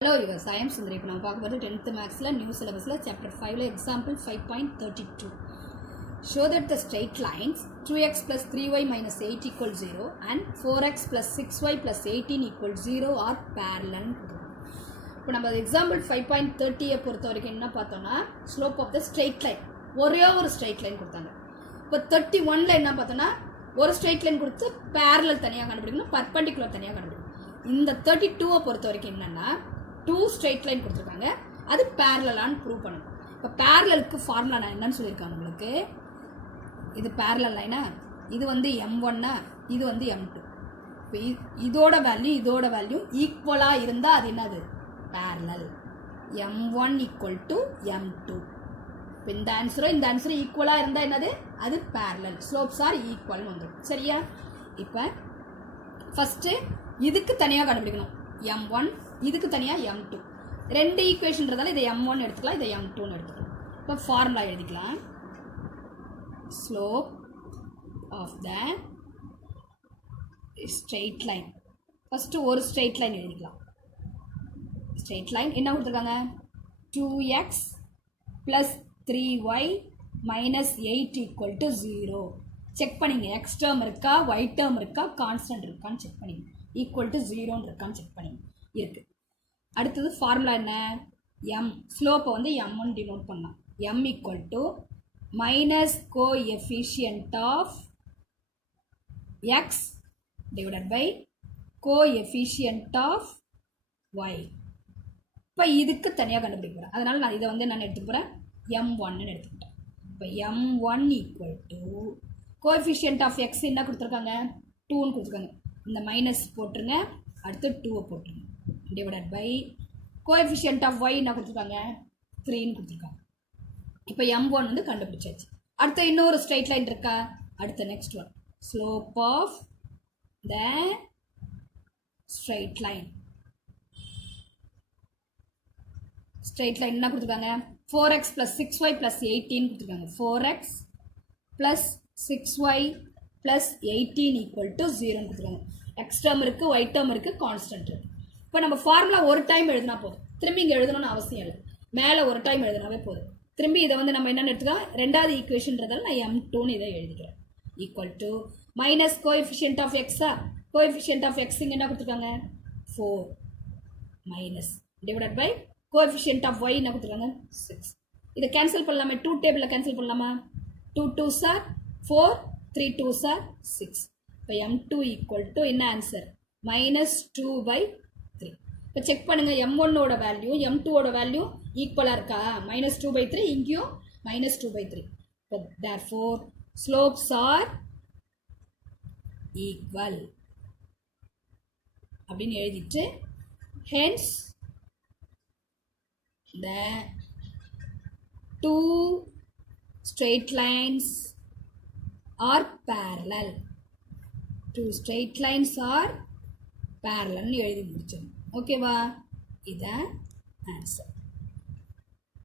Hello viewers, I am Sundari. இப்போ நம்ம பார்க்க போகிறது 10th மேக்ஸில் நியூ சிலபஸில் chapter 5ல example 5.32. Show that the straight lines 2x plus 3y minus 8 equals 0 and 4x plus 6y plus 18 equals 0 are parallel. இப்போ நம்ம example 5.30 பொறுத்த வரைக்கும் என்ன பார்த்தோம்னா slope of the straight line ஒரே ஒரு ஸ்ட்ரெயிட் லைன் கொடுத்தாங்க. இப்போ 31ல என்ன பார்த்தோன்னா ஒரு ஸ்ட்ரெயிட் லைன் கொடுத்து பேரலல் தனியாக கண்டுபிடிக்கணும், பர்பண்டிகுலர் தனியாக கண்டுபிடிக்கணும். இந்த 32 பொறுத்த வரைக்கும் என்னென்னா 2 ஸ்ட்ரெயிட் லைன் கொடுத்துருக்காங்க, அது பேரலான்னு ப்ரூவ் பண்ணணும். இப்போ பேரலலுக்கு ஃபார்முலா நான் என்னன்னு சொல்லியிருக்காங்க உங்களுக்கு. இது பேரலல் லைனா, இது வந்து M1, இது வந்து M2. இப்போ இதோட வேல்யூ ஈக்குவலாக இருந்தால் அது என்னது parallel. M1 equal to M2. இப்போ இந்த ஆன்சரும் ஈக்குவலாக இருந்தால் என்னது அது பேரலல். ஸ்லோப்ஸ் ஆர் ஈக்குவல்னு வந்துடும். சரியா? இப்போ ஃபஸ்ட்டு இதுக்கு தனியாக கண்டுபிடிக்கணும் M1, இதுக்கு தனியாக M2. ரெண்டு ஈக்குவேஷன்றதால இதை M1 எடுத்துக்கலாம், இதை M2ன்னு எடுத்துக்கலாம். இப்போ ஃபார்முலா எழுதிக்கலாம். Slope of the straight line. First ஒரு ஸ்ட்ரெயிட் லைன் எழுதிக்கலாம். ஸ்ட்ரெயிட் லைன் என்ன கொடுத்துருக்காங்க? 2x + 3y - 8 = 0. செக் பண்ணிங்க, எக்ஸ் டேர்ம் இருக்கா, ஒய் டேர்ம் இருக்கா, கான்ஸ்டன்ட் இருக்கான்னு செக் பண்ணிங்க, ஈக்குவல் டு 0 இருக்கான்னு செக் பண்ணிங்க. இருக்கு. அடுத்தது ஃபார்முலா என்ன? M ஸ்லோப்பை வந்து M1 டினோட் பண்ணலாம். M - coefficient of x divided by coefficient of y. இப்போ இதுக்கு தனியாக கண்டுபிடிக்க போகிறேன், அதனால் நான் இதை வந்து நான் எடுத்துக்க போகிறேன் M1ன்னு எடுத்துக்கிட்டேன். இப்போ M1 கோஎஃபிஷியன்ட் ஆஃப் x என்ன கொடுத்துருக்காங்க? 2ன்னு கொடுத்துருக்காங்க. இந்த மைனஸ் போட்டுருங்க, அடுத்து 2வை போட்டுருங்க, divided by coefficient of y என்ன கொடுத்துருக்காங்க? 3ன்னு கொடுத்துருக்காங்க. இப்போ M1 வந்து கண்டுபிடிச்சாச்சு. அடுத்த இன்னொரு ஸ்ட்ரெயிட் லைன் இருக்கா? அடுத்த next one, slope of the straight line. Straight line என்ன கொடுத்துருக்காங்க? 4x + 6y + 18 கொடுத்துருக்காங்க. 4x + 6y + 18 = 0 கொடுத்துருக்காங்க. எக்ஸ் டேர்ம் இருக்குது, ஒய் டேர்ம் இருக்குது, கான்ஸ்டன்ட் இருக்குது. இப்போ நம்ம ஃபார்முலா ஒரு டைம் எழுதினா போதும், திரும்பி இங்கே எழுதணும்னு அவசியம் இல்லை. மேலே ஒரு டைம் எழுதினாவே போதும். திரும்பி இதை வந்து நம்ம என்னென்னு எடுத்துக்கலாம், ரெண்டாவது ஈக்குவேஷன்றதால நான் M2ன்னு இதை எழுதிக்கிறேன். Equal to minus coefficient of எக்ஸா, கோஎஃபிஷியன்ட் ஆஃப் எக்ஸ் இங்கே என்ன கொடுத்துருக்காங்க? 4 minus divided by coefficient of y என்ன கொடுத்துருக்காங்க? 6. இதை கேன்சல் பண்ணலாமே, 2 டேபிளில் கேன்சல் பண்ணலாமா? 2 2s are 4, 3 2s are 6. இப்போ M2 = என்ன ஆன்சர்? -2/3. இப்போ செக் பண்ணுங்கள், M1ஓட வேல்யூ M2ஓட வேல்யூ ஈக்குவலாக இருக்கா? -2/3, இங்கேயும் -2/3. இப்போ therefore slopes are equal அப்படின்னு எழுதிட்டு, hence the two straight lines are parallel. Two straight lines are parallel எழுதி முடிச்சோம். ஓகேவா? இதான் ஆன்சர்.